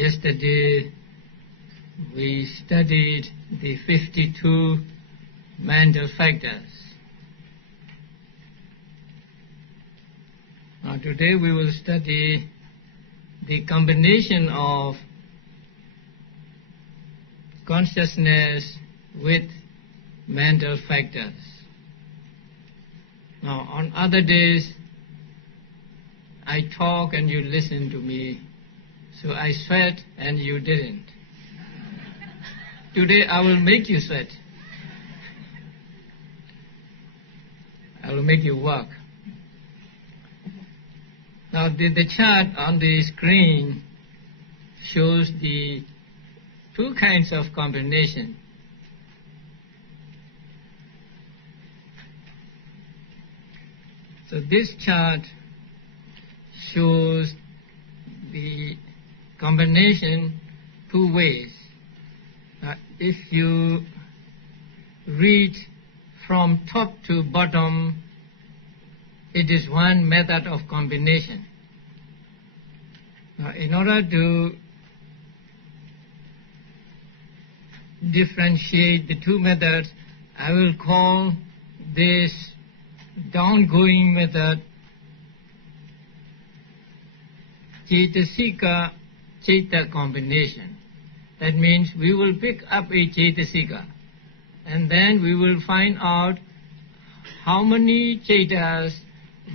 Yesterday we studied the 52 mental factors. Now today we will study the combination of consciousness with mental factors. Now on other days I talk and you listen to me, so I sweat and you didn't. Today I will make you sweat. I will make you work. Now the chart on the screen shows the two kinds of combination. So this chart shows the combination two ways. If you read from top to bottom, it is one method of combination. Now, in order to differentiate the two methods, I will call this downgoing method cetasika-citta combination. That means we will pick up a cetasika and then we will find out how many cittas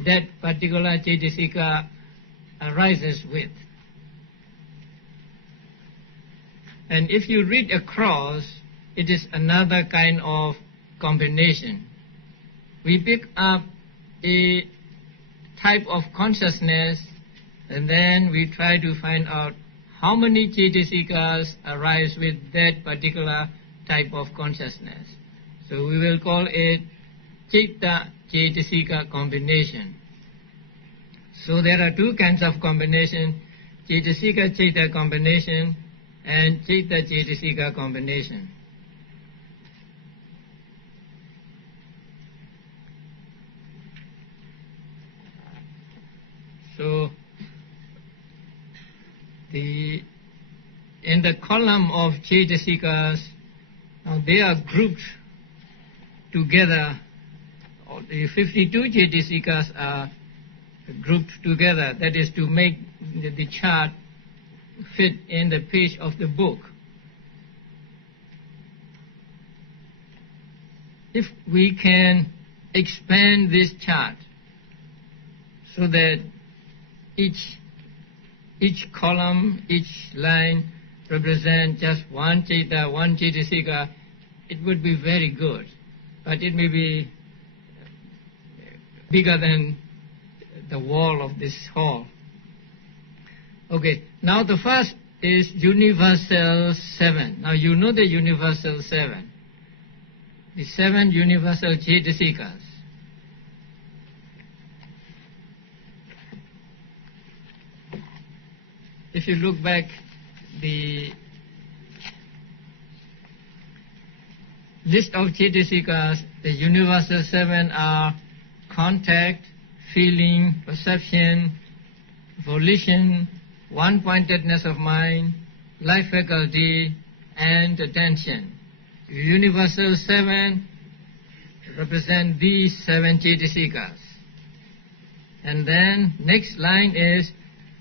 that particular cetasika arises with. And if you read across, it is another kind of combination. We pick up a type of consciousness and then we try to find out how many cetasikas arise with that particular type of consciousness. So we will call it Citta Cetasika combination. So there are two kinds of combination, Cetasika-citta combination and Citta Cetasika combination. So in the column of cetasikas, now they are grouped together. The 52 cetasikas are grouped together. That is to make the chart fit in the page of the book. If we can expand this chart so that each column, each line represents just one citta, one cetasika, it would be very good. But it may be bigger than the wall of this hall. Okay, now the first is universal 7. Now you know the universal 7. The 7 universal cetasikas. If you look back, the list of cetasikas, the universal 7 are contact, feeling, perception, volition, one-pointedness of mind, life faculty, and attention. Universal 7 represent these 7 cetasikas. And then next line is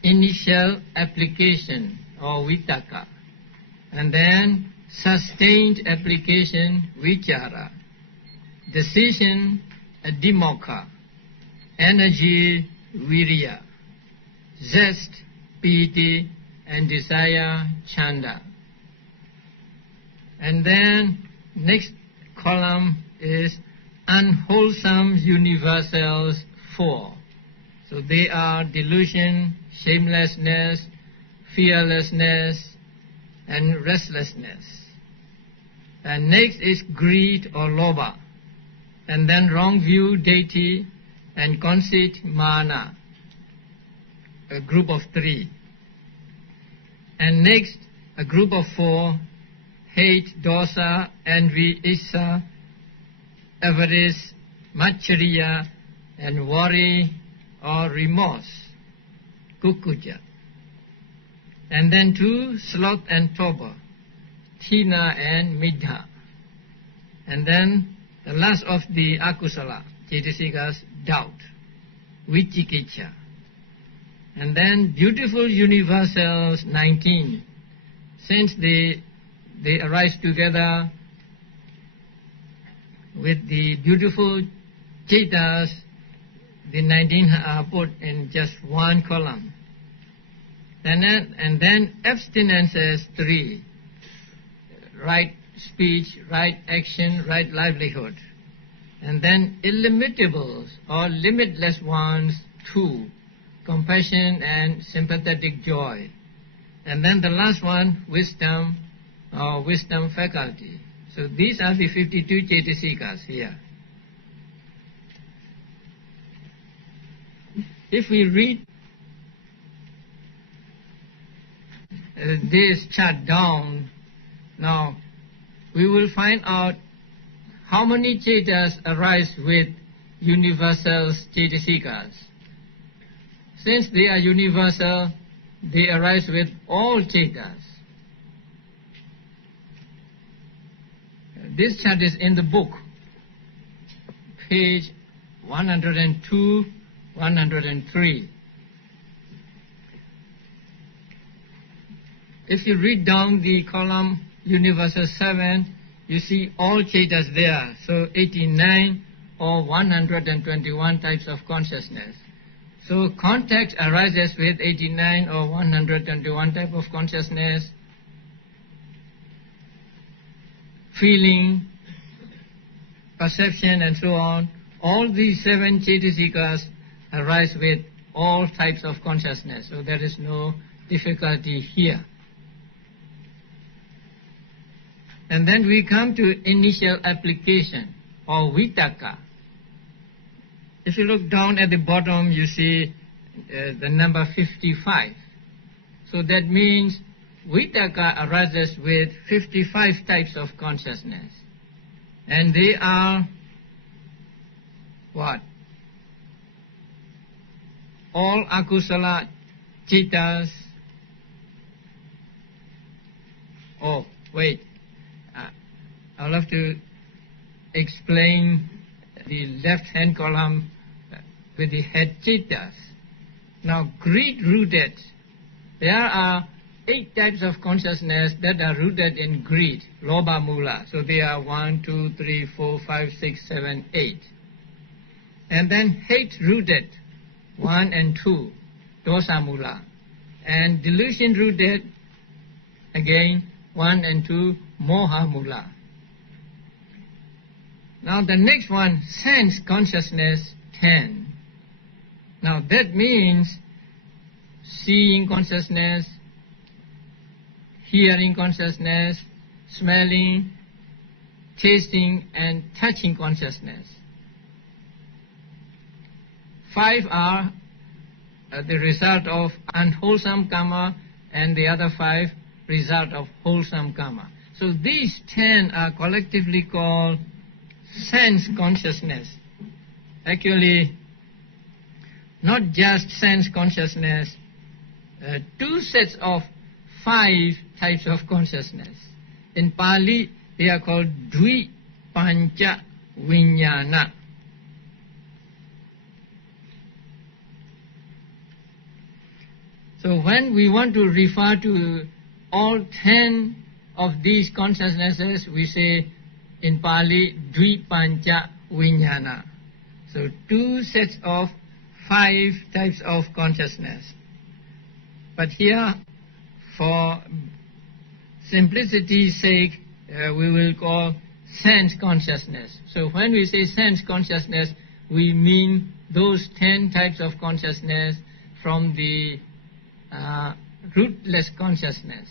initial application or vitakka. And then sustained application, vicara. Decision, adhimokha. Energy, virya. Zest, piti, and desire, chanda. And then next column is unwholesome universals 4. So they are delusion, shamelessness, fearlessness, and restlessness. And next is greed or lobha. And then wrong view, deity, and conceit, mana. A group of 3. And next, a group of 4, hate, dosa, envy, issa, avarice, machariya, and worry or remorse, kukuja. And then 2, sloth and torpor, thina and middha. And then the last of the akusala cetasikas, doubt, vitakka. And then beautiful universals 19. Since they arise together with the beautiful cittas, the 19 are put in just one column. And then abstinences 3, right speech, right action, right livelihood. And then illimitables or limitless ones 2, compassion and sympathetic joy. And then the last one, wisdom or wisdom faculty. So these are the 52 cetasikas here. If we read this chart down, now we will find out how many cettas arise with universal cetasikas. Since they are universal, they arise with all cettas. This chart is in the book, page 102, 103. If you read down the column universal 7, you see all cettas there. So 89 or 121 types of consciousness. So contact arises with 89 or 121 type of consciousness. Feeling, perception and so on. All these 7 cetasikas arise with all types of consciousness. So there is no difficulty here. And then we come to initial application or vitakka. If you look down at the bottom, you see the number 55. So that means vitakka arises with 55 types of consciousness. And they are what? All akusala cittas. Oh, wait. I'll have to explain the left-hand column with the head cittas. Now, greed-rooted. There are 8 types of consciousness that are rooted in greed, lobha mula. So they are 1, 2, 3, 4, 5, 6, 7, 8. And then hate-rooted, 1 and 2, dosa mula. And delusion-rooted, again, 1 and 2, moha mula. Now the next one, sense consciousness 10. Now that means seeing consciousness, hearing consciousness, smelling, tasting and touching consciousness. 5 are the result of unwholesome karma, and the other 5 result of wholesome karma. So these 10 are collectively called sense consciousness. Actually, not just sense consciousness, 2 sets of 5 types of consciousness. In Pali, they are called dvi pancha vijnana. So when we want to refer to all 10 of these consciousnesses, we say in Pali, dvi pancha vijnana. So 2 sets of 5 types of consciousness. But here, for simplicity's sake, we will call sense consciousness. So when we say sense consciousness, we mean those 10 types of consciousness from the rootless consciousness.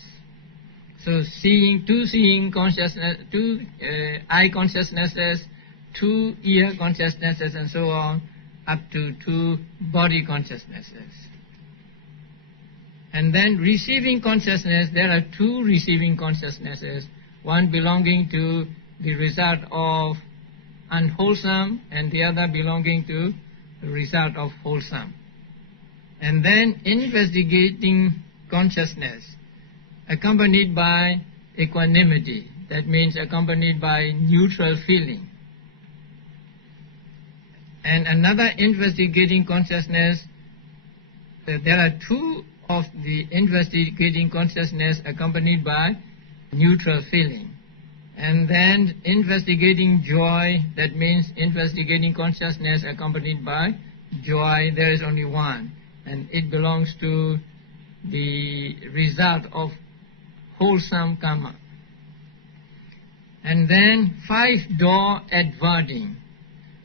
So seeing, 2 seeing consciousness, 2 eye consciousnesses, 2 ear consciousnesses and so on, up to 2 body consciousnesses. And then receiving consciousness, there are 2 receiving consciousnesses, one belonging to the result of unwholesome and the other belonging to the result of wholesome. And then investigating consciousness accompanied by equanimity. That means accompanied by neutral feeling. And another investigating consciousness, there are two of the investigating consciousness accompanied by neutral feeling. And then investigating joy, that means investigating consciousness accompanied by joy, there is only one. And it belongs to the result of wholesome karma. And then 5-door adverting.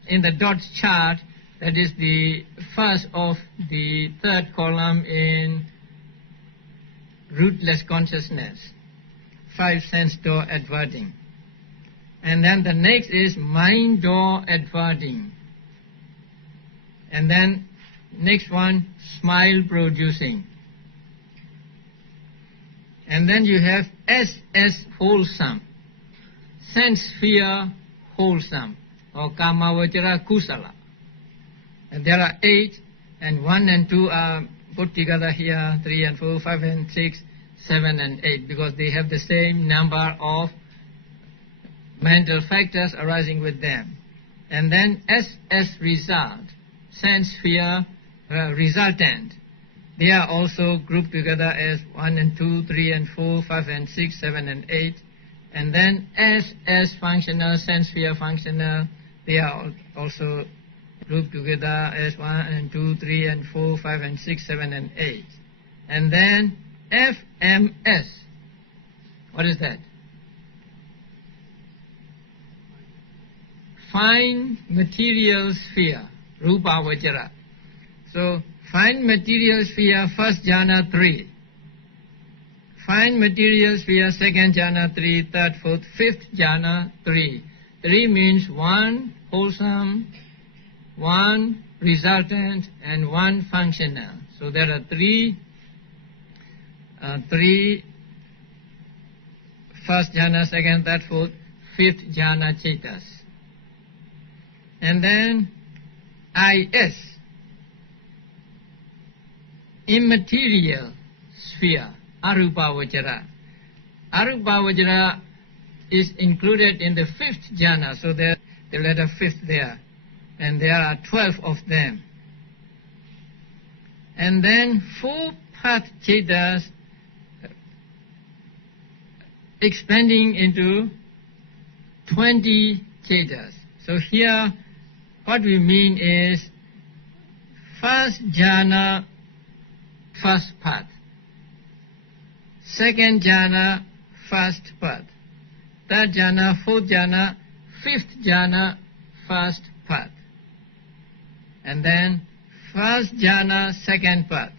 In the dots chart, that is the first of the third column in rootless consciousness. 5 sense door adverting. And then the next is mind door adverting. And then next one, smile producing. And then you have SS wholesome, sense sphere wholesome, or kama vajra kusala. And there are 8, and 1 and 2 are put together here, 3 and 4, 5 and 6, 7 and 8, because they have the same number of mental factors arising with them. And then SS result, sense sphere resultant. They are also grouped together as 1 and 2, 3 and 4, 5 and 6, 7 and 8. And then SS functional, sense sphere functional, they are also grouped together as 1 and 2, 3 and 4, 5 and 6, 7 and 8. And then FMS. What is that? Fine material sphere, Rupa Vajra. So, fine material sphere, first jhana 3. Fine material sphere, second jhana 3, third, fourth, fifth jhana 3. 3 means 1 wholesome, 1 resultant, and 1 functional. So there are 3 first jhana, second, third, fourth, fifth jhana cittas. And then IS, immaterial sphere, Arupa Vajra. Arupa Vajra is included in the 5th jhana, so there's the letter 5th there. And there are 12 of them. And then 4 path cittas expanding into 20 cittas. So here what we mean is first jhana, first path. Second jhana, first path. Third jhana, fourth jhana, fifth jhana, first path. And then first jhana, second path.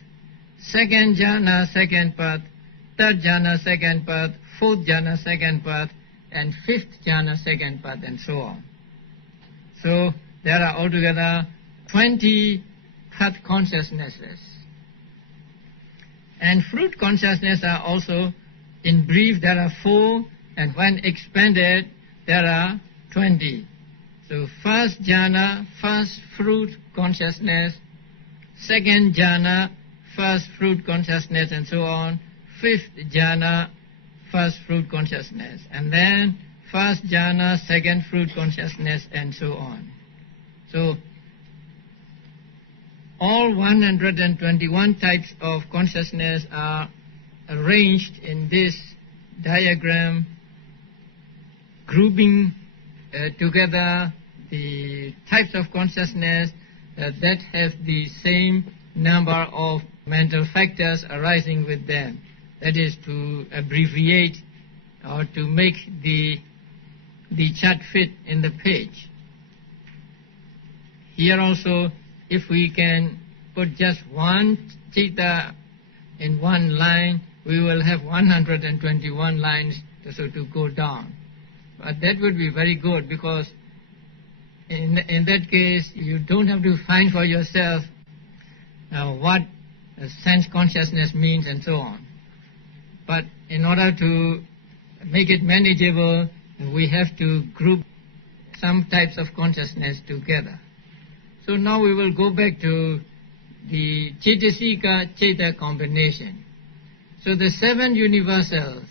Second jhana, second path. Third jhana, second path. Fourth jhana, second path. And fifth jhana, second path, and so on. So there are altogether 20 path consciousnesses. And fruit consciousness are also, in brief, there are 4, and when expanded, there are 20. So first jhana, first fruit consciousness, second jhana, first fruit consciousness, and so on. Fifth jhana, first fruit consciousness, and then first jhana, second fruit consciousness, and so on. So all 121 types of consciousness are arranged in this diagram, grouping together the types of consciousness that have the same number of mental factors arising with them. That is to abbreviate or to make the chart fit in the page. Here also, if we can put just one citta in one line, we will have 121 lines to go down. But that would be very good, because in that case you don't have to find for yourself what sense consciousness means and so on. But in order to make it manageable, we have to group some types of consciousness together. So now we will go back to the Cetasika-citta combination. So the 7 universals,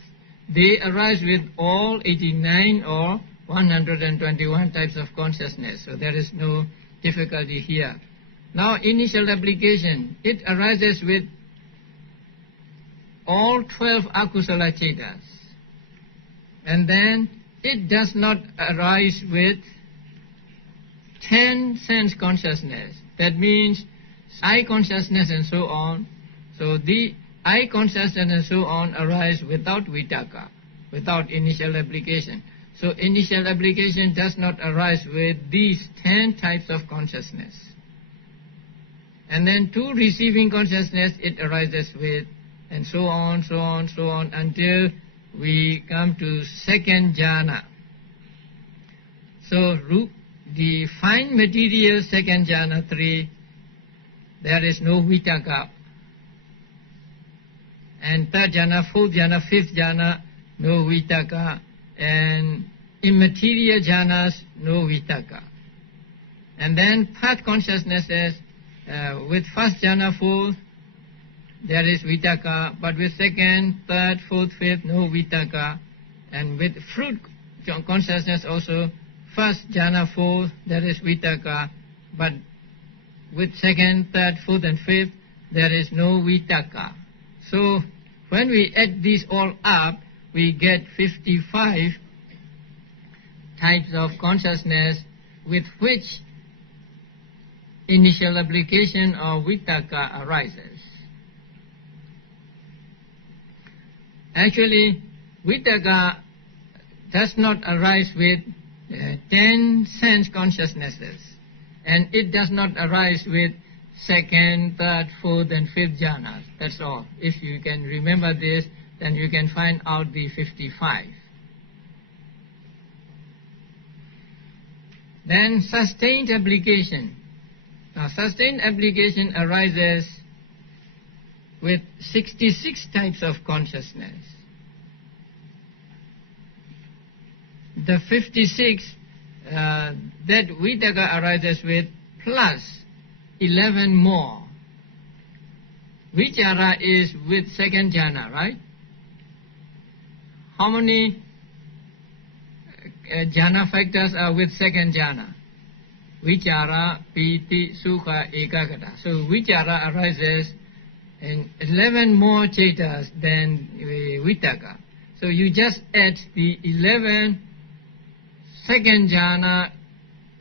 they arise with all 89 or 121 types of consciousness. So there is no difficulty here. Now initial application, it arises with all 12 akusala cittas. And then it does not arise with 10 sense consciousness. That means eye consciousness and so on. So the eye consciousness and so on arise without vitakka, without initial application. So initial application does not arise with these 10 types of consciousness. And then 2 receiving consciousness it arises with, and so on, so on, so on, until we come to second jhana. So the fine material second jhana 3, there is no vitakka. And third jhana, fourth jhana, fifth jhana, no vitakka. And immaterial jhanas, no vitakka. And then path consciousnesses, with first jhana, fourth, there is vitakka, but with second, third, fourth, fifth, no vitakka. And with fruit consciousness also, first jhana, fourth, there is vitakka, but with second, third, fourth and fifth, there is no vitakka. So when we add these all up, we get 55 types of consciousness with which initial application of vitakka arises. Actually, vitakka does not arise with 10 sense consciousnesses, and it does not arise with second, third, fourth and fifth jhanas. That's all. If you can remember this, then you can find out the 55. Then sustained application. Now sustained application arises with 66 types of consciousness. The 56 that vitakka arises with plus 11 more. Vicara is with second jhana, right? How many jhana factors are with second jhana? Vicara, piti, sukha, ekaggata. So vicara arises in 11 more cittas than vitakka. So you just add the 11 second jhana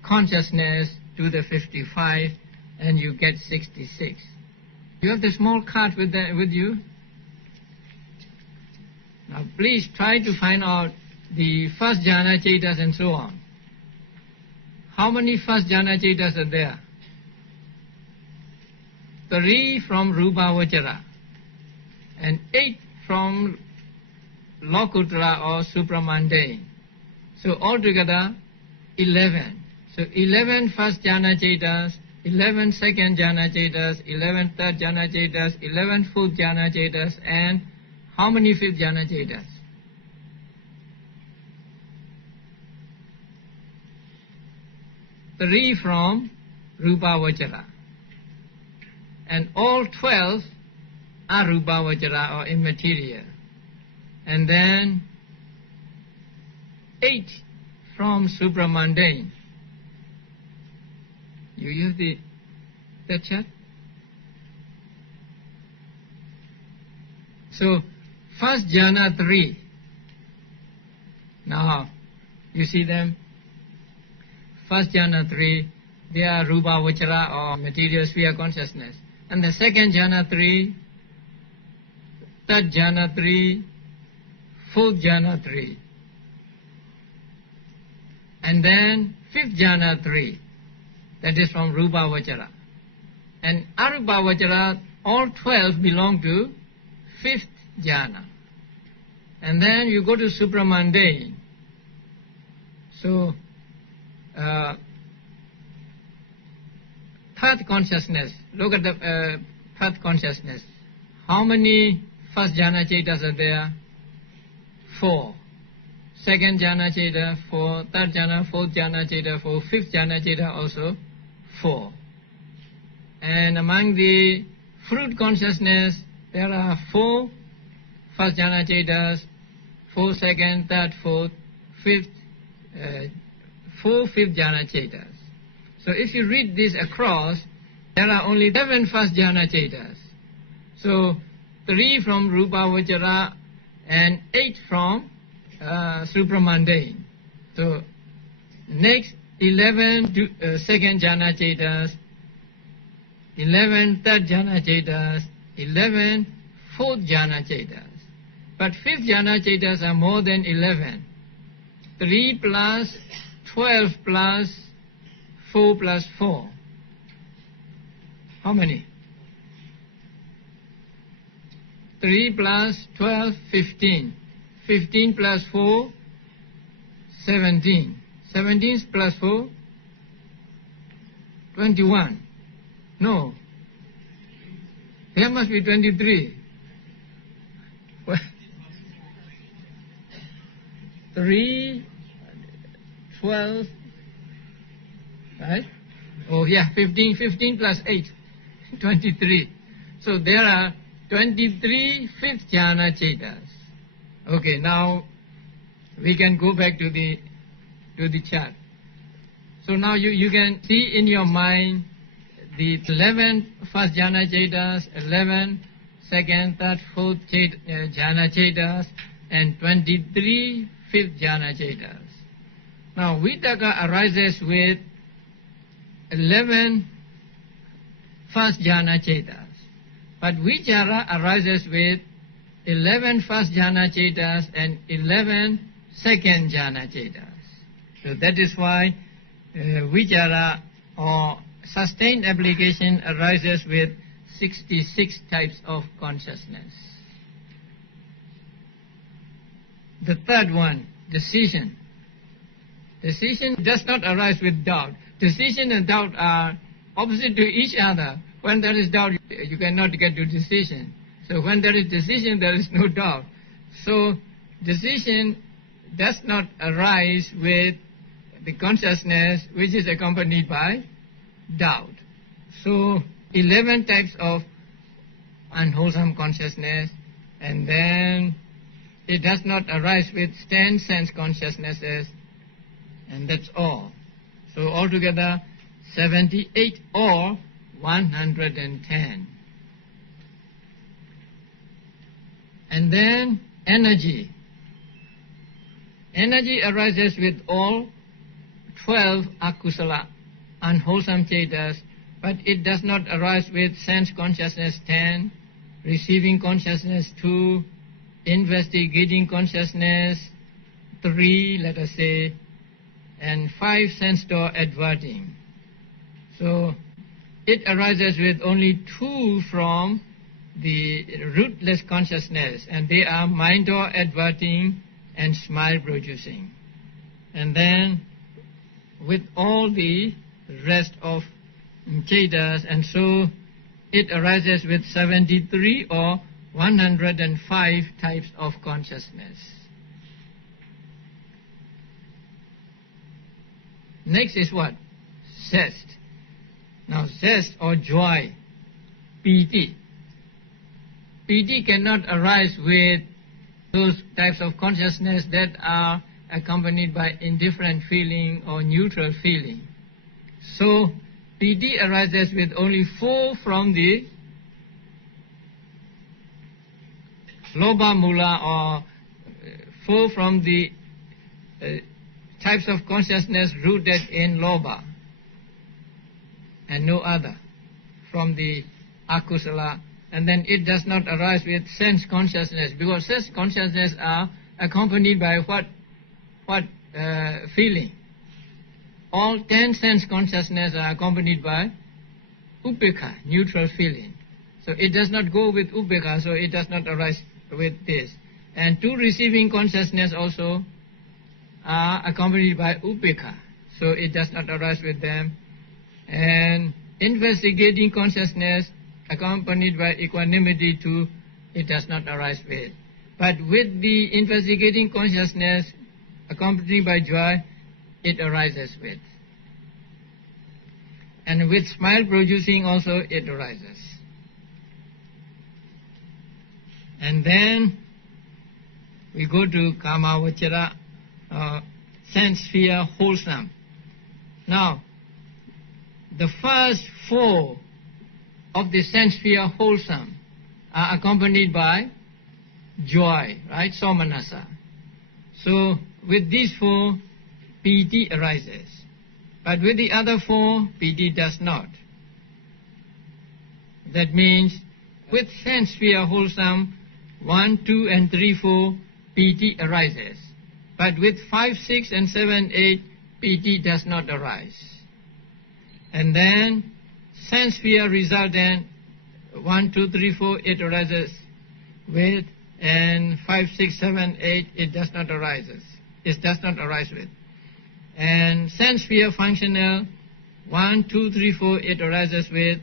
consciousness to the 55 and you get 66. You have the small card with you? Now please try to find out the first jhana cittas and so on. How many first jhana cittas are there? 3 from rupa vicara and 8 from lokuttara or supramundane. So altogether 11. So 11 first jhana cittas, 11 second jhana cittas, 11 third jhana cittas, 11 fourth jhana cittas, and how many fifth jhana cittas? 3 from rupa vicara. And all 12 are rupa vicara or immaterial. And then 8 from supramundane. You use that chart? So first jhana 3. Now you see them. First jhana 3, they are rupa vicara or material sphere consciousness. And the second jhana 3, third jhana 3, fourth jhana 3. And then fifth jhana 3, that is from rupa vicara. And arupa vicara, all 12 belong to fifth jhana. And then you go to supramundane. So third consciousness, look at the third consciousness. How many first jhana cittas are there? 4. Second jhana citta, 4. Third jhana, fourth jhana citta, 4. Fifth jhana citta also 4. And among the fruit consciousness, there are 4 first jhana cetas, 4 second, third, fourth, fifth, 4 fifth jhana cetas. So if you read this across, there are only 7 first jhana cetas. So 3 from rupa vicara and 8 from supramundane. So next 11 second jhana cetas, 11 third jhana cetas, 11 fourth jhana cetas. But fifth jhana cetas are more than 11. 3 plus 12 plus 4 plus 4. How many? 3 plus 12, 15. 15 plus 4, 17. 17 plus 4, 21. No. There must be 23. 3, 12, right? Oh yeah, 15 plus 8, 23. So there are 23 fifth jhana cetas. Okay, now we can go back to the chart. So now you can see in your mind the 11 first jhana cetas, 11 second, third, fourth jhana cetas, and 23 fifth jhana cetas. Now vitakka arises with 11 first jhana cetas, but vicara arises with 11 first jhana cetas and 11 second jhana cetas. So that is why vicara or sustained application arises with 66 types of consciousness. The third one, decision. Decision does not arise with doubt. Decision and doubt are opposite to each other. When there is doubt, you cannot get to decision. So when there is decision, there is no doubt. So decision does not arise with the consciousness which is accompanied by doubt. So 11 types of unwholesome consciousness, and then it does not arise with 10 sense consciousnesses, and that's all. So altogether 78 or 110. And then energy. Energy arises with all 12 akusala, unwholesome cetas, but it does not arise with sense consciousness 10, receiving consciousness 2, investigating consciousness 3, let us say, and 5 sense door adverting. So it arises with only 2 from the rootless consciousness, and they are mind door adverting and smile producing. And then with all the rest of cetas, and so it arises with 73 or 105 types of consciousness. Next is what? Zest. Now zest or joy, piti. Piti cannot arise with those types of consciousness that are accompanied by indifferent feeling or neutral feeling. So piti arises with only 4 from the lobha mula, or 4 from the types of consciousness rooted in lobha, and no other from the akusala. And then it does not arise with sense consciousness, because sense consciousness are accompanied by what feeling. All 10 sense consciousness are accompanied by upekha, neutral feeling. So it does not go with upekha, so it does not arise with this. And 2 receiving consciousness also are accompanied by upekha, so it does not arise with them. And investigating consciousness accompanied by equanimity too, it does not arise with. But with the investigating consciousness accompanied by joy, it arises with. And with smile producing also it arises. And then we go to kama, vicara, sense sphere, wholesome. Now, the first four of the sense sphere, wholesome, are accompanied by joy, right? Somanasa. So, with these four, piti arises. But with the other four, piti does not. That means, with sense sphere, wholesome, 1, 2, and 3, 4, piti arises. But with 5, 6, and 7, 8, piti does not arise. And then, sense sphere resultant, 1, 2, 3, 4, it arises with, and 5, 6, 7, 8, it does not arise. It does not arise with. And sense sphere functional, 1, 2, 3, 4, it arises with,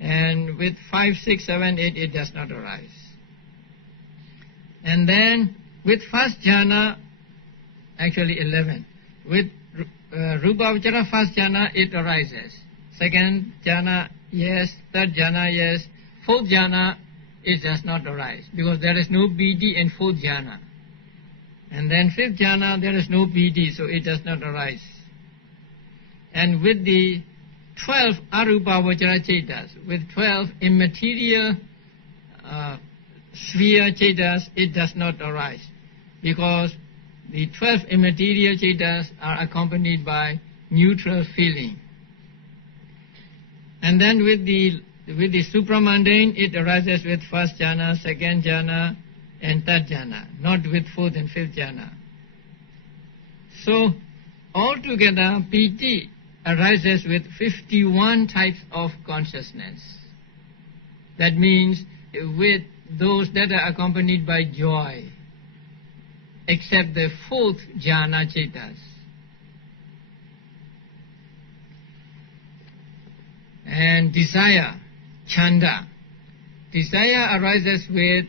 and with 5, 6, 7, 8, it does not arise. And then, with first jhana, actually 11, with rupa vicara first jhana, it arises. Second jhana, yes. Third jhana, yes. Fourth jhana, it does not arise, because there is no piti in fourth jhana. And then fifth jhana, there is no piti, so it does not arise. And with the 12 arupa vicara cittas, with 12 immaterial sphere cittas, it does not arise, because the 12 immaterial cittas are accompanied by neutral feeling. And then with the supramundane, it arises with first jhana, second jhana, and third jhana, not with fourth and fifth jhana. So, altogether, piti arises with 51 types of consciousness. That means with those that are accompanied by joy, except the fourth jhana cittas. And desire, chanda. Desire arises with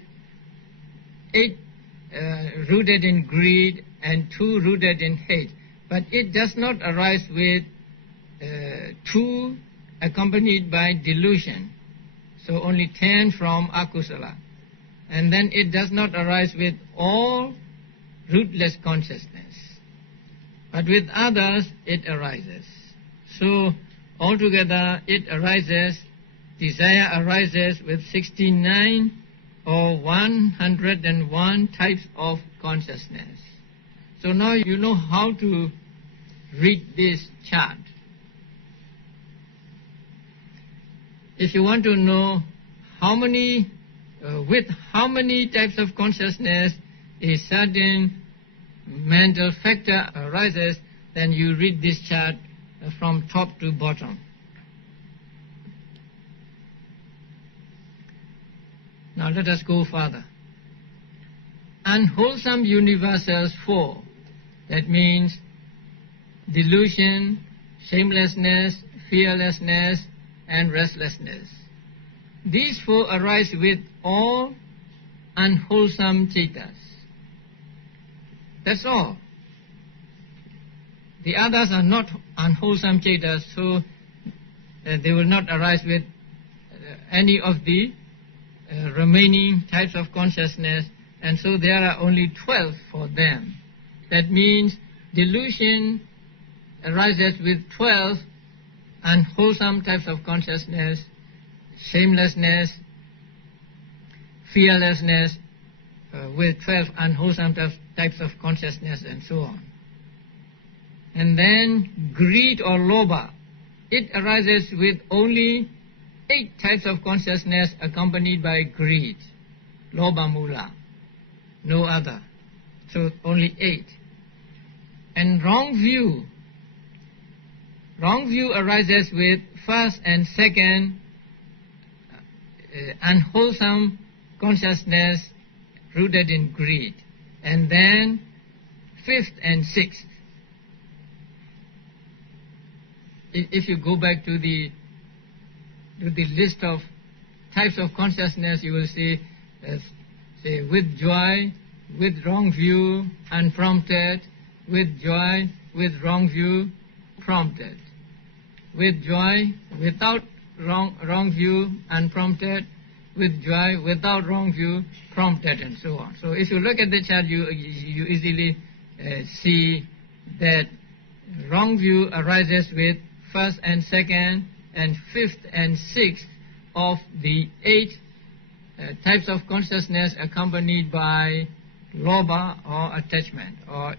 8 rooted in greed and 2 rooted in hate. But it does not arise with 2 accompanied by delusion. So only 10 from akusala. And then it does not arise with all rootless consciousness. But with others, it arises. So altogether, it arises, desire arises with 69 or 101 types of consciousness. So now you know how to read this chart. If you want to know how many, with how many types of consciousness a certain mental factor arises, then you read this chart from top to bottom. Now let us go further. Unwholesome universals 4. That means delusion, shamelessness, fearlessness, and restlessness. These 4 arise with all unwholesome cittas. That's all. The others are not unwholesome cittas, so they will not arise with any of the remaining types of consciousness, and so there are only 12 for them. That means delusion arises with 12 unwholesome types of consciousness, shamelessness, fearlessness, with 12 unwholesome types of consciousness, and so on. And then greed or lobha, it arises with only 8 types of consciousness accompanied by greed, lobha mula, no other. So only 8. And wrong view arises with first and second unwholesome consciousness rooted in greed, and then fifth and sixth. If you go back to the list of types of consciousness, you will see, say, with joy, with wrong view, unprompted, with joy, with wrong view, prompted, with joy, without wrong view, unprompted, with joy, without wrong view, prompted, and so on. So if you look at the chart, you easily see that wrong view arises with first and second and fifth and sixth of the 8 types of consciousness accompanied by lobha or attachment or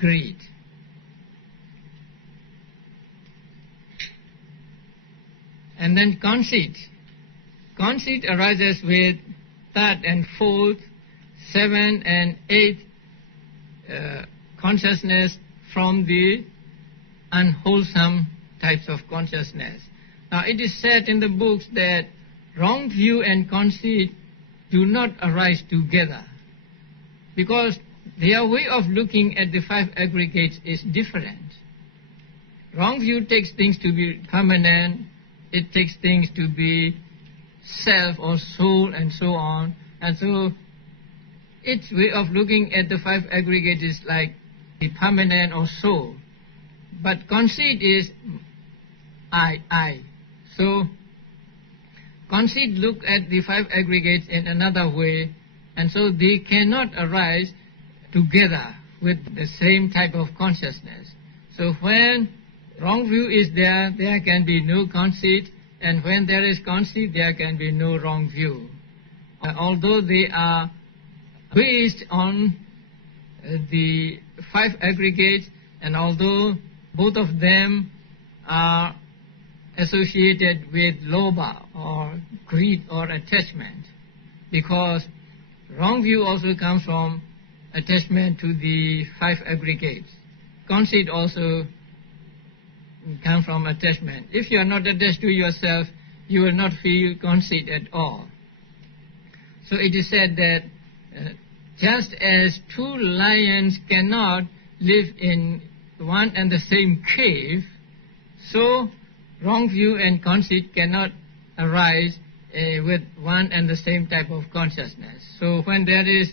greed. And then conceit. Conceit arises with third and fourth, 7th and 8th consciousness from the unwholesome types of consciousness. Now it is said in the books that wrong view and conceit do not arise together because their way of looking at the 5 aggregates is different. Wrong view takes things to be permanent, it takes things to be self or soul and so on, and so its way of looking at the 5 aggregates is like the permanent or soul. But conceit is I. So conceit look at the 5 aggregates in another way, and so they cannot arise together with the same type of consciousness. So when wrong view is there, there can be no conceit, and when there is conceit, there can be no wrong view. Although they are based on the 5 aggregates, and although both of them are associated with lobha or greed or attachment, because wrong view also comes from attachment to the 5 aggregates. Conceit also comes from attachment. If you are not attached to yourself, you will not feel conceit at all. So it is said that just as 2 lions cannot live in one and the same cave, so wrong view and conceit cannot arise with one and the same type of consciousness. So when there is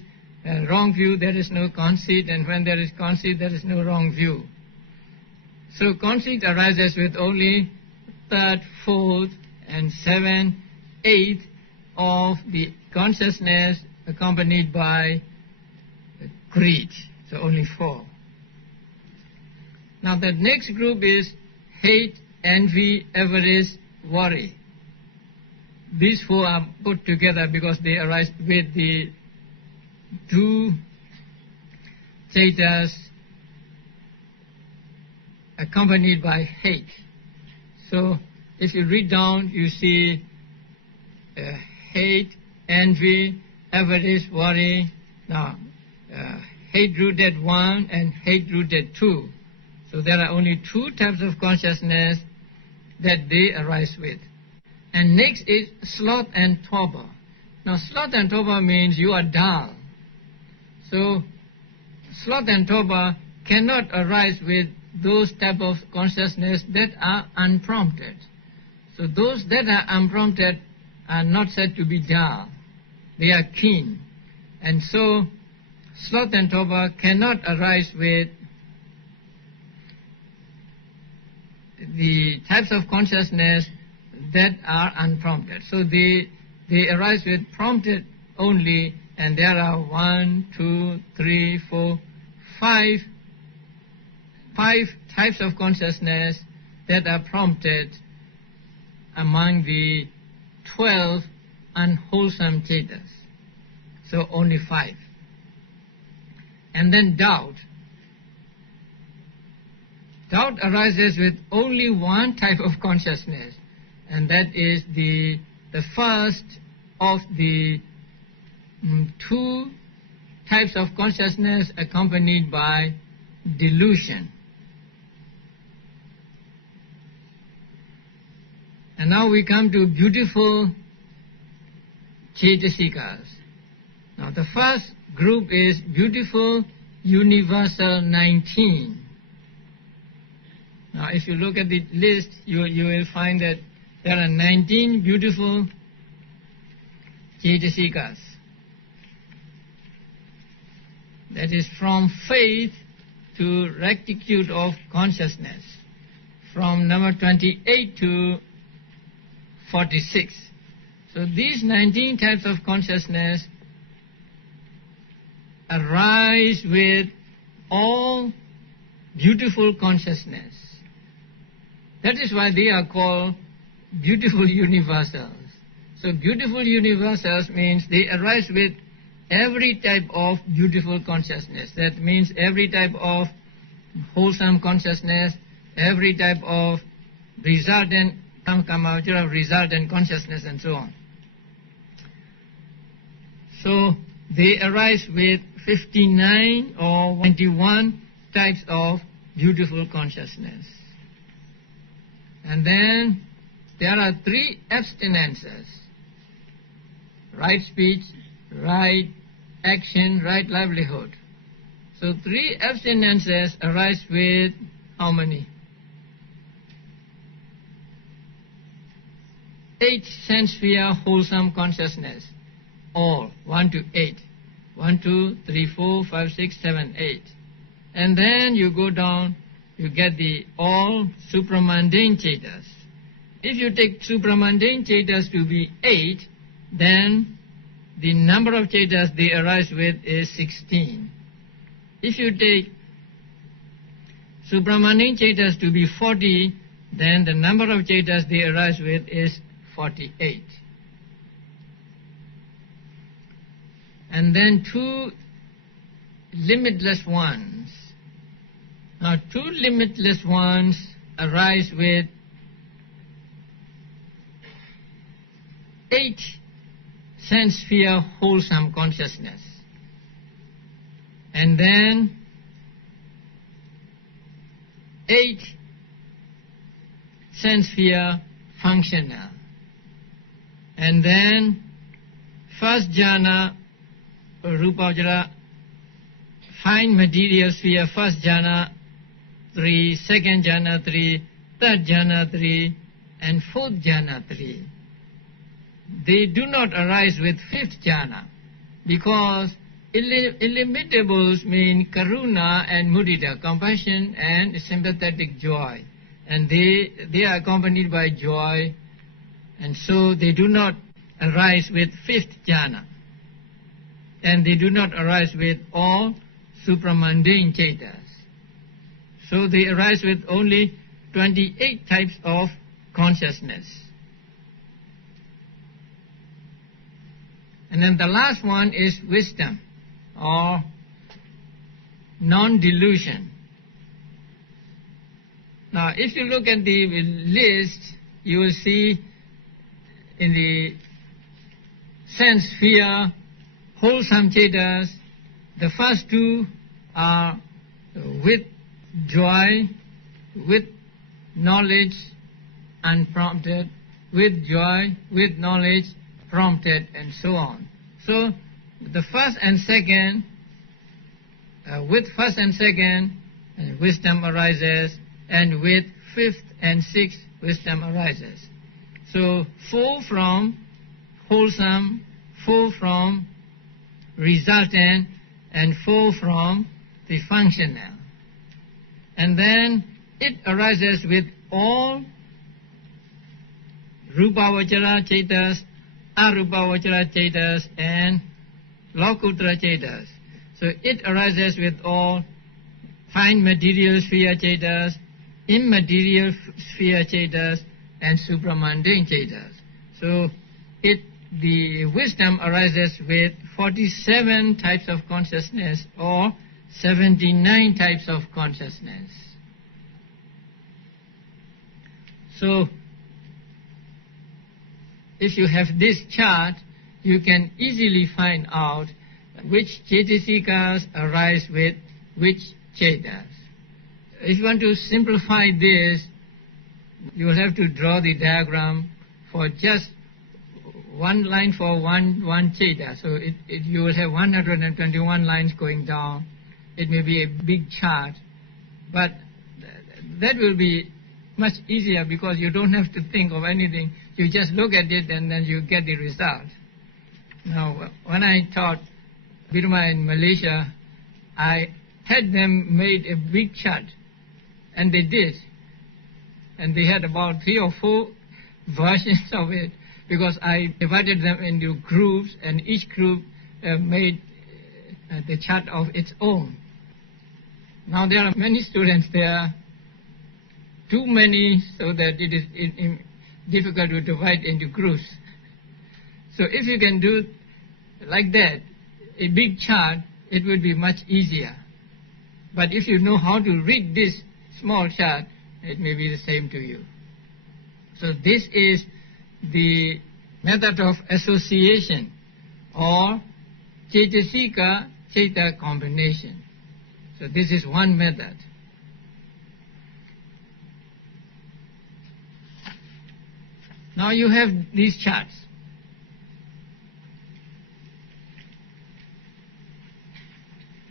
wrong view, there is no conceit, and when there is conceit, there is no wrong view. So conceit arises with only 3rd, 4th, and 7th, 8th of the consciousness accompanied by greed. So only 4. Now the next group is hate, envy, avarice, worry. These 4 are put together because they arise with the 2 cittas accompanied by hate. So if you read down, you see hate, envy, avarice, worry. Now, hate-rooted 1 and hate-rooted 2. So there are only 2 types of consciousness that they arise with. And next is sloth and torpor. Now, sloth and torpor means you are dull. So, sloth and torpor cannot arise with those type of consciousness that are unprompted. So those that are unprompted are not said to be dull. They are keen. And so sloth and torpor cannot arise with the types of consciousness that are unprompted. So they arise with prompted only, and there are 1, 2, 3, 4, 5 types of consciousness that are prompted among the 12 unwholesome cittas. So only 5. And then doubt. Doubt arises with only 1 type of consciousness, and that is the first of the 2 types of consciousness accompanied by delusion. And now we come to beautiful cetasikas. Now the first group is beautiful universal 19. Now if you look at the list, you will find that there are 19 beautiful cetasikas. That is from faith to rectitude of consciousness, from number 28 to 46. So these 19 types of consciousness arise with all beautiful consciousness. That is why they are called beautiful universals. So beautiful universals means they arise with every type of beautiful consciousness. That means every type of wholesome consciousness, every type of resultant consciousness, and so on. So they arise with 59 or 21 types of beautiful consciousness. And then there are 3 abstinences: right speech, right action, right livelihood. So 3 abstinences arise with how many? 8 sense sphere wholesome consciousness. All 1 to 8. 1, 2, 3, 4, 5, 6, 7, 8. And then you go down, you get the all supramundane cittas. If you take supramundane cittas to be 8, then the number of cittas they arise with is 16. If you take supramundane cittas to be 40, then the number of cittas they arise with is 48. And then 2 limitless ones. Now 2 limitless ones arise with 8 sense sphere wholesome consciousness. And then 8 sense sphere functional. And then first jhana, rupa vajra, fine material sphere, first jhana 3, second jhana 3, third jhana 3, and fourth jhana 3. They do not arise with fifth jhana, because illimitables mean karuna and mudita, compassion and sympathetic joy. And they are accompanied by joy, and so they do not arise with fifth jhana. And they do not arise with all supramundane cittas. So they arise with only 28 types of consciousness. And then the last one is wisdom, or non-delusion. Now, if you look at the list, you will see in the sense sphere wholesome cittas, the first 2 are with joy, with knowledge, unprompted, with joy, with knowledge, prompted, and so on. So the first and second, with first and second, wisdom arises, and with fifth and sixth, wisdom arises. So 4 from wholesome, 4 from resultant, and 4 from the functional. And then it arises with all rupa vajra cittas, arupa vajra cittas, and lokuttara cittas. So it arises with all fine material sphere cittas, immaterial sphere cittas, and supramundane cittas. So the wisdom arises with 47 types of consciousness, or 79 types of consciousness. So if you have this chart, you can easily find out which cetasikas arise with which cittas. If you want to simplify this, you will have to draw the diagram for just one line for one citta. So you will have 121 lines going down. It may be a big chart, but that will be much easier because you don't have to think of anything. You just look at it and then you get the result. Now, when I taught Abhidhamma in Malaysia, I had them made a big chart, and they did. And they had about 3 or 4 versions of it, because I divided them into groups, and each group made the chart of its own. Now there are many students there, too many, so that it is difficult to divide into groups. So if you can do like that, a big chart, it would be much easier. But if you know how to read this small chart, it may be the same to you. So this is the method of association, or cetasika-citta combination. So this is one method. Now you have these charts.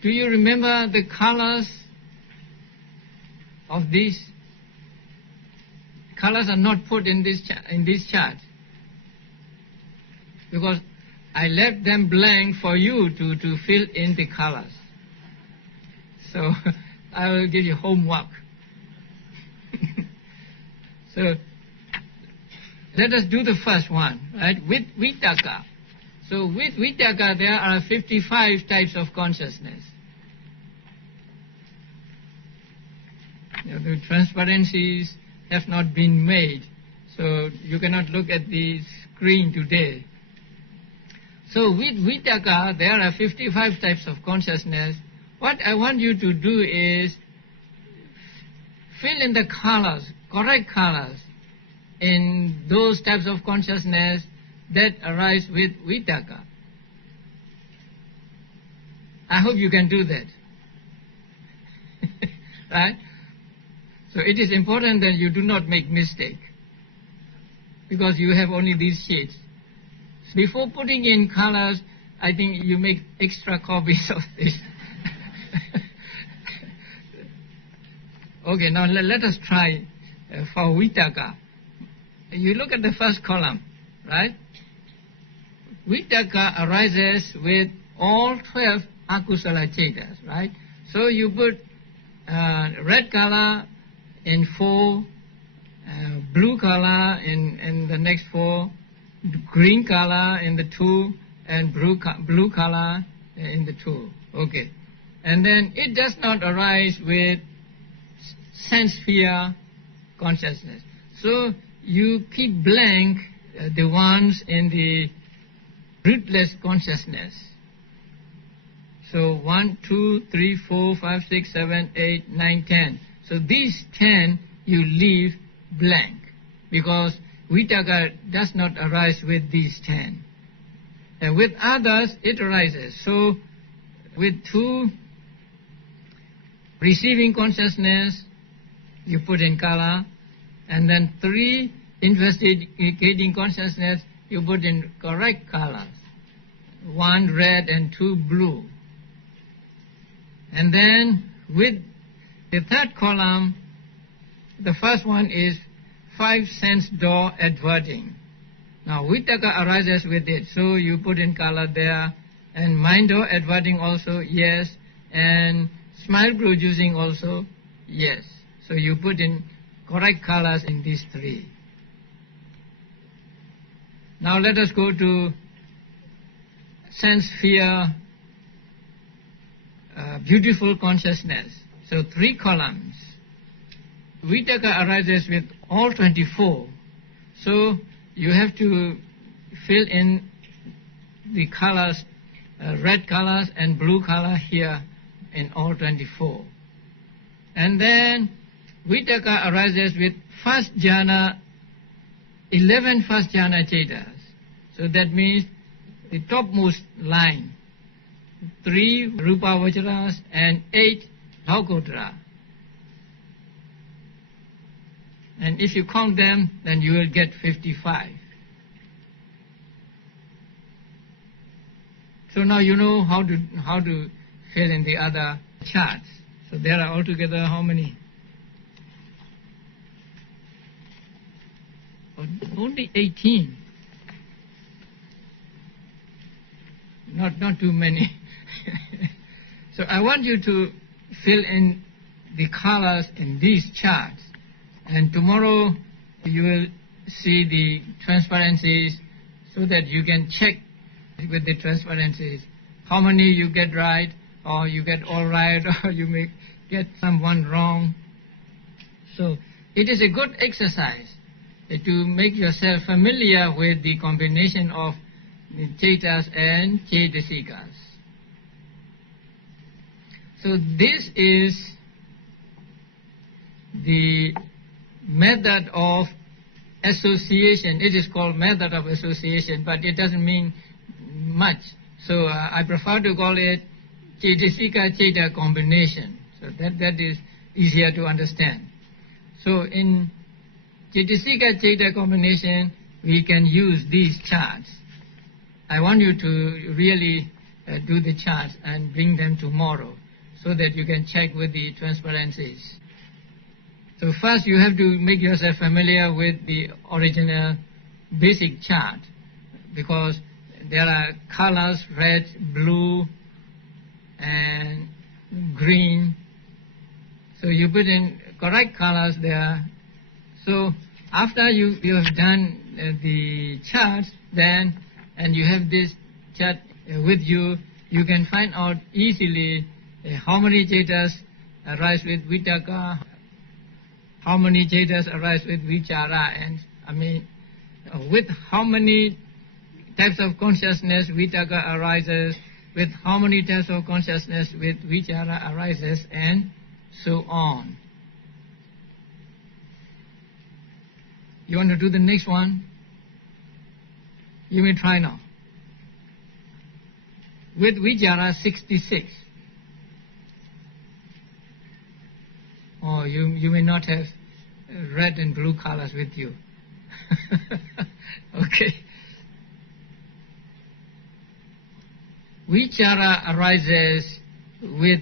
Do you remember the colors of these? Colors are not put in this chart because I left them blank for you to fill in the colors. So I will give you homework. So let us do the first one, right? With vitakka. So with vitakka there are 55 types of consciousness. The transparencies have not been made, so you cannot look at the screen today. So with vitakka there are 55 types of consciousness. What I want you to do is fill in the colors, correct colors, in those types of consciousness that arise with vitakka. I hope you can do that. Right? So it is important that you do not make mistake, because you have only these sheets. Before putting in colors, I think you make extra copies of this. Okay, now let us try for vitakka. You look at the first column, right? Vitakka arises with all 12 akusala cettas, right? So you put red color in 4, blue color in the next 4, green color in the 2, and blue color in the 2. Okay. And then it does not arise with sense sphere consciousness. So you keep blank the ones in the rootless consciousness. So 1, 2, 3, 4, 5, 6, 7, 8, 9, 10. So these 10 you leave blank, because vitakka does not arise with these 10. And with others it arises. So with 2 receiving consciousness you put in color, and then 3 investigating consciousness you put in correct colors, 1 red and 2 blue. And then with the third column, the first one is 5 sense door adverting. Now vitakka arises with it, so you put in color there, and mind door adverting also, yes, and smile producing also, yes. So you put in correct colors in these 3. Now let us go to sense sphere beautiful consciousness. So 3 columns. Vitakka arises with all 24. So you have to fill in the colors, red colors and blue color here in all 24. And then vitakka arises with first jhana, 11 first jhana cettas. So that means the topmost line, 3 rupa vacharas and 8 lokottara. And if you count them, then you will get 55. So now you know how to fill in the other charts. So there are altogether how many? Only 18. Not too many. So I want you to fill in the colors in these charts. And tomorrow you will see the transparencies so that you can check with the transparencies how many you get right, or you get all right, or you may get someone wrong. So it is a good exercise to make yourself familiar with the combination of cittas and cetasikas. So this is the method of association. It is called method of association, but it doesn't mean much. So I prefer to call it cetasika-citta combination. So that is easier to understand. So in cetasika-citta combination, we can use these charts. I want you to really do the charts and bring them tomorrow so that you can check with the transparencies. So first you have to make yourself familiar with the original basic chart, because there are colors, red, blue, and green. So you put in correct colors there. So after you have done the chart, then, and you have this chart with you, you can find out easily how many cittas arise with vitakka, how many cittas arise with vicara, and with how many types of consciousness vitakka arises, with how many types of consciousness with vicara arises, and so on. You want to do the next one? You may try now. With vicara 66. Or you may not have red and blue colors with you. Okay. Vicara arises with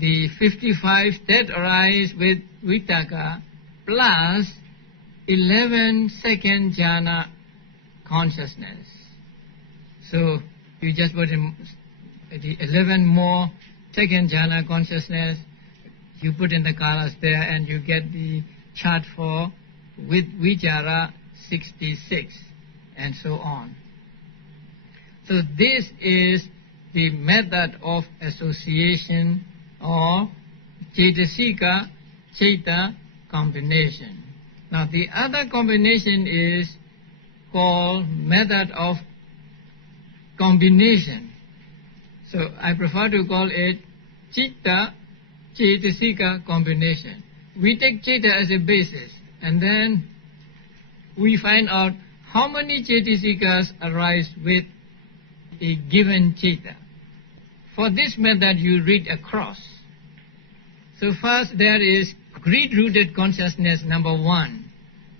the 55 that arise with vitakka plus 11 second jhana consciousness. So you just put in the 11 more second jhana consciousness, you put in the colors there, and you get the chart for with vicara 66, and so on. So this is the method of association or cetasika-citta combination. Now the other combination is called method of combination. So I prefer to call it citta-cetasika combination. We take citta as a basis, and then we find out how many cetasikas arise with a given citta. For this method, you read across. So first there is greed-rooted consciousness number 1.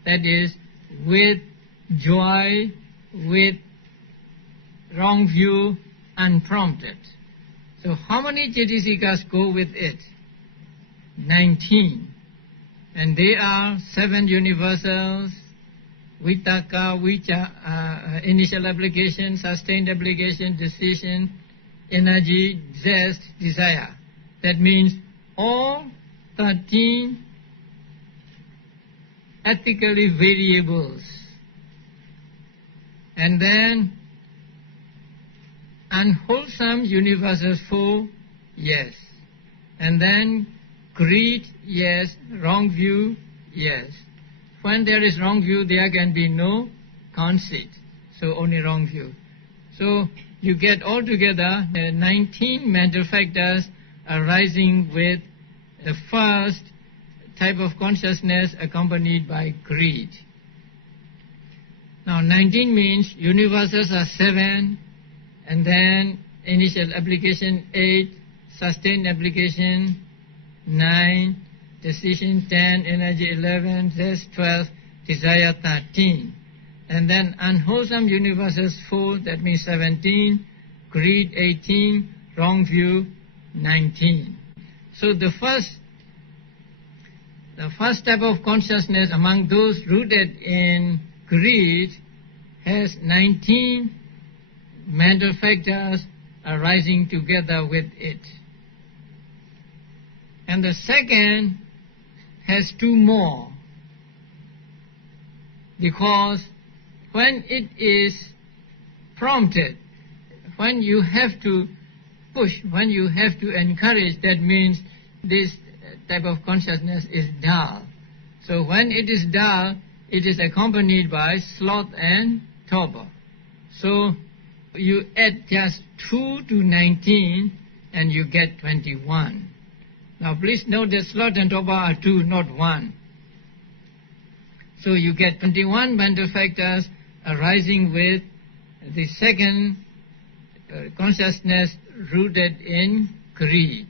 That is with joy, with wrong view, unprompted. So how many cetasikas go with it? 19. And they are 7 universals, vitakka, initial application, sustained application, decision, energy, zest, desire. That means all 13 ethically variables. And then unwholesome universals 4, yes. And then greed, yes. Wrong view, yes. When there is wrong view, there can be no conceit, so only wrong view. So you get altogether 19 mental factors arising with the first type of consciousness accompanied by greed. Now 19 means universals are 7, and then initial application 8, sustained application 9, decision 10, energy 11, zest 12, desire 13. And then unwholesome universals 4, that means 17, greed 18, wrong view 19. So the first type of consciousness among those rooted in greed has 19 mental factors arising together with it. And the second has 2 more, because when it is prompted. When you have to push, when you have to encourage, that means this type of consciousness is dull. So when it is dull, it is accompanied by sloth and torpor. So you add just 2 to 19 and you get 21. Now please note that sloth and torpor are 2, not 1. So you get 21 mental factors arising with the second consciousness rooted in greed.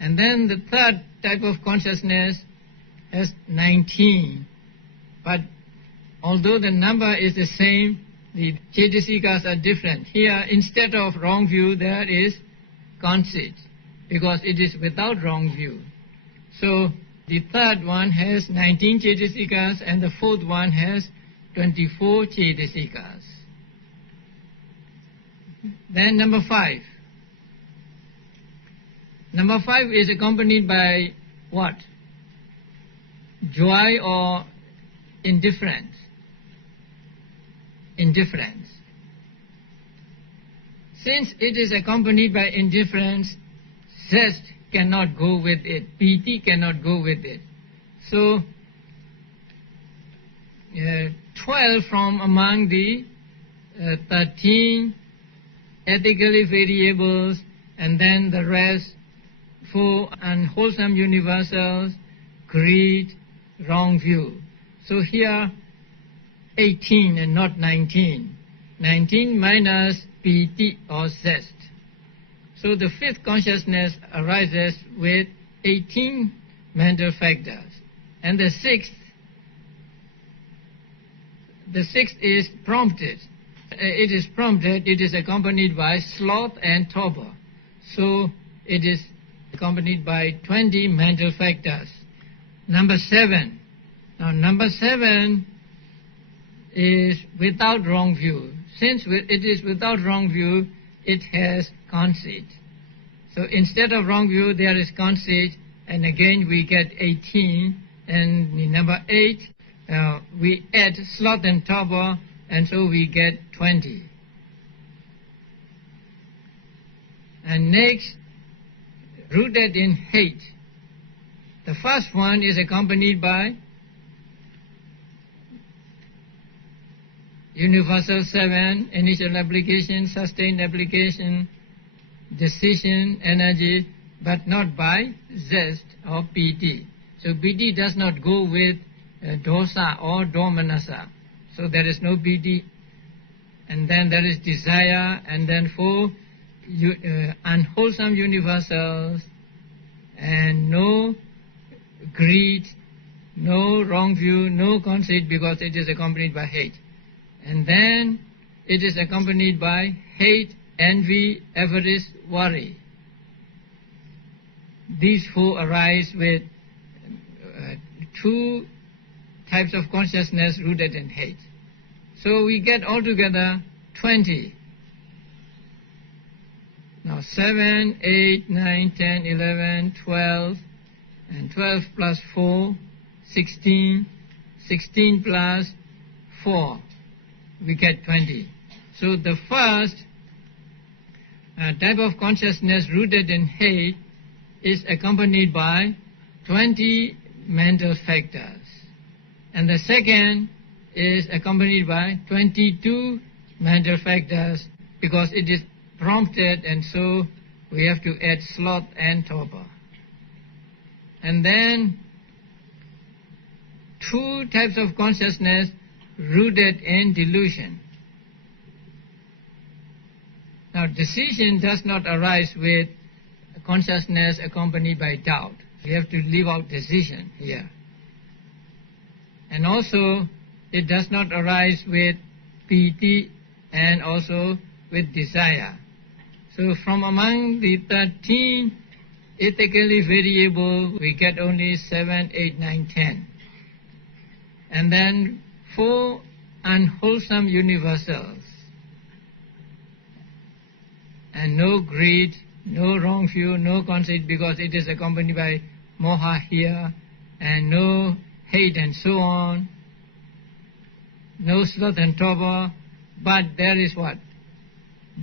And then the third type of consciousness has 19. But although the number is the same, the cetasikas are different. Here, instead of wrong view, there is conceit, because it is without wrong view. So the third one has 19 cetasikas and the fourth one has 24 cetasikas. Then number 5. Number 5 is accompanied by what? Joy or indifference? Indifference. Since it is accompanied by indifference, zest cannot go with it, piti cannot go with it. So 12 from among the 13 ethically variables, and then the rest 4 unwholesome universals, greed, wrong view. So here 18 and not 19. 19 minus piti or zest. So the fifth consciousness arises with 18 mental factors. And the sixth is prompted. It is prompted, it is accompanied by sloth and torpor. So it is accompanied by 20 mental factors. Number 7. Now number 7 is without wrong view. Since it is without wrong view, it has conceit. So instead of wrong view, there is conceit, and again we get 18. And in number 8, we add sloth and torpor, and so we get 20. And next, rooted in hate. The first one is accompanied by universal 7, initial application, sustained application, decision, energy, but not by zest or piti. So piti does not go with dosa or domanasa. So there is no piti. And then there is desire, and then 4 unwholesome universals, and no greed, no wrong view, no conceit, because it is accompanied by hate. And then it is accompanied by hate, envy, avarice, worry. These 4 arise with 2 types of consciousness rooted in hate. So we get altogether 20. Now 7, 8, 9, 10, 11, 12, and 12 plus 4, 16, 16 plus 4, we get 20. So the first type of consciousness rooted in hate is accompanied by 20 mental factors. And the second is accompanied by 22 mental factors, because it is prompted, and so we have to add sloth and torpor. And then 2 types of consciousness rooted in delusion. Now decision does not arise with consciousness accompanied by doubt. We have to leave out decision here. And also it does not arise with piti and also with desire. So from among the 13 ethically variable, we get only 7, 8, 9, 10. And then 4 unwholesome universals. And no greed, no wrong view, no conceit, because it is accompanied by moha here, and no hate and so on. No sloth and torpor, but there is what?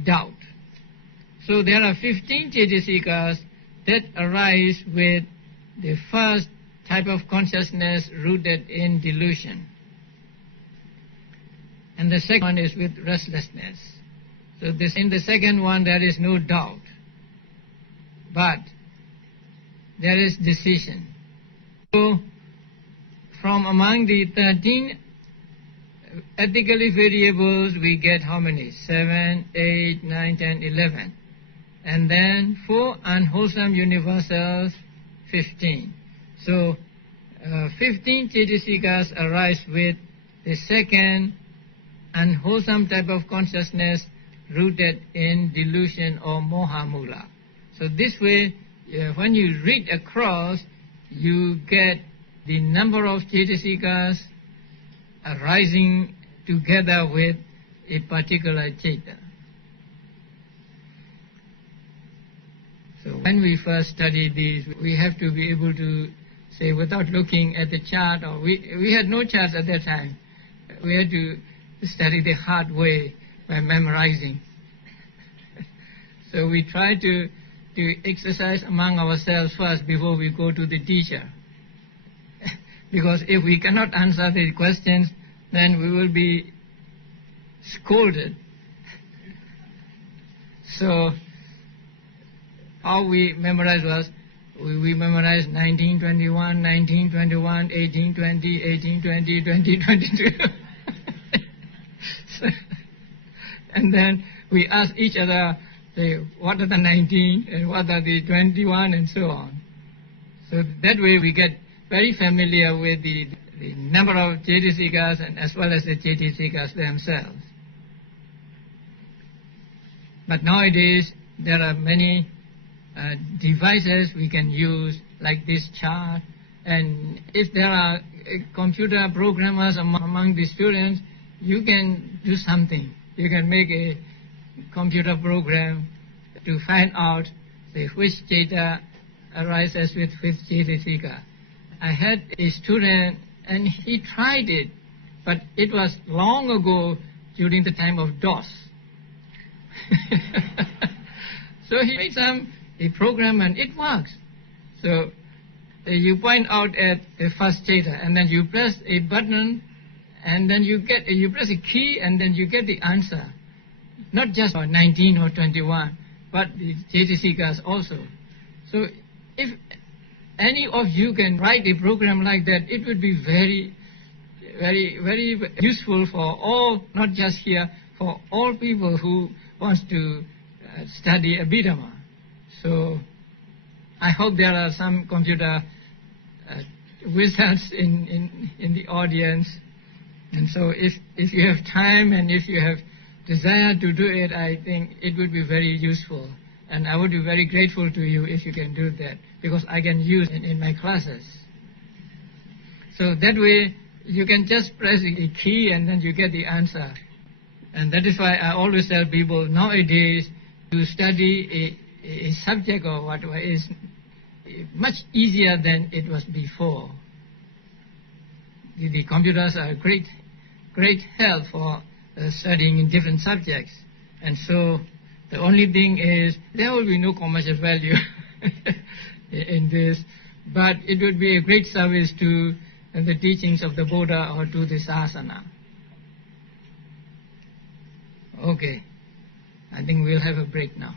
Doubt. So there are 15 cetasikas that arise with the first type of consciousness rooted in delusion. And the second one is with restlessness. So in the second one there is no doubt, but there is decision. So from among the 13 ethically variables we get how many? 7, 8, 9, 10, 11. And then 4 unwholesome universals, 15. So 15 cetasikas arise with the second unwholesome type of consciousness rooted in delusion or moha mula. So this way, when you read across, you get the number of cetasikas arising together with a particular citta. So when we first study these, we have to be able to say without looking at the chart, or we had no charts at that time. We had to study the hard way by memorizing. So we try to exercise among ourselves first before we go to the teacher. Because if we cannot answer the questions, then we will be scolded. So how we memorized was, we memorized 1921, 1921, 1820, 1820, 2022. So, and then we ask each other, say, what are the 19 and what are the 21 and so on. So that way we get very familiar with the number of cetasikas and as well as the cetasikas themselves. But nowadays there are many devices we can use, like this chart, and if there are computer programmers among the students, you can do something. You can make a computer program to find out, say, which citta arises with which cetasika. I had a student and he tried it, but it was long ago during the time of DOS. So he made a program and it works. So you point out at the first citta and then you press a button and then you press a key and then you get the answer. Not just 19 or 21, but the cetasikas also. So if any of you can write a program like that, it would be very, very, very useful for all, not just here, for all people who wants to study Abhidhamma. So I hope there are some computer wizards in the audience. And so if you have time and if you have desire to do it, I think it would be very useful. And I would be very grateful to you if you can do that, because I can use it in my classes. So that way you can just press a key and then you get the answer. And that is why I always tell people nowadays to study a subject or whatever is much easier than it was before. The computers are a great help for studying in different subjects. And so the only thing is there will be no commercial value in this, but it would be a great service to the teachings of the Buddha or to the Sasana. Okay, I think we'll have a break now.